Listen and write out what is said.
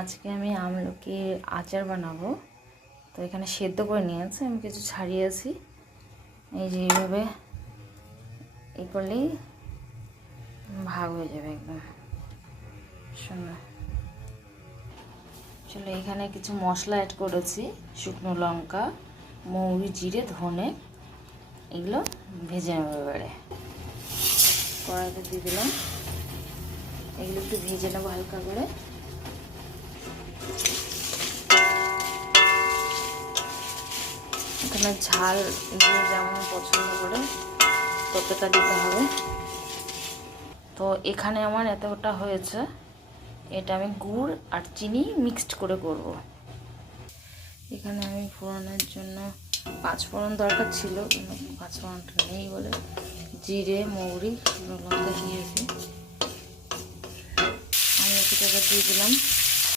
আজকে আমি আমলকির আচার বানাবো। তো এখানে সেদ্ধ করে নিয়েছি, আমি কিছু ছাড়িয়েছি। এই যে এইভাবে এই করলেই ভাগ হয়ে যাবে একদম সুন্দর। চলো, এখানে কিছু মশলা অ্যাড করেছি, শুকনো লঙ্কা, মৌরি, জিরে, ধনে, এগুলো ভেজে নেবো। এবারে কড়াইতে দিয়ে দিলাম, এগুলো একটু ভেজে নেবো হালকা করে। এখানে ঝাল দিয়ে যেমন পছন্দ করে ততটা দিতে হবে। তো এখানে আমার এতটা হয়েছে, এটা আমি গুড় আর চিনি মিক্সড করে করব। এখানে আমি ফোড়নের জন্য 5 ফোড়ন দরকার ছিল, কিন্তু 5 ফোড়নটা নেই বলে জিরে, মৌরি, শুকনো লঙ্কা দিয়েছি। আমি একটু দিয়ে দিলাম।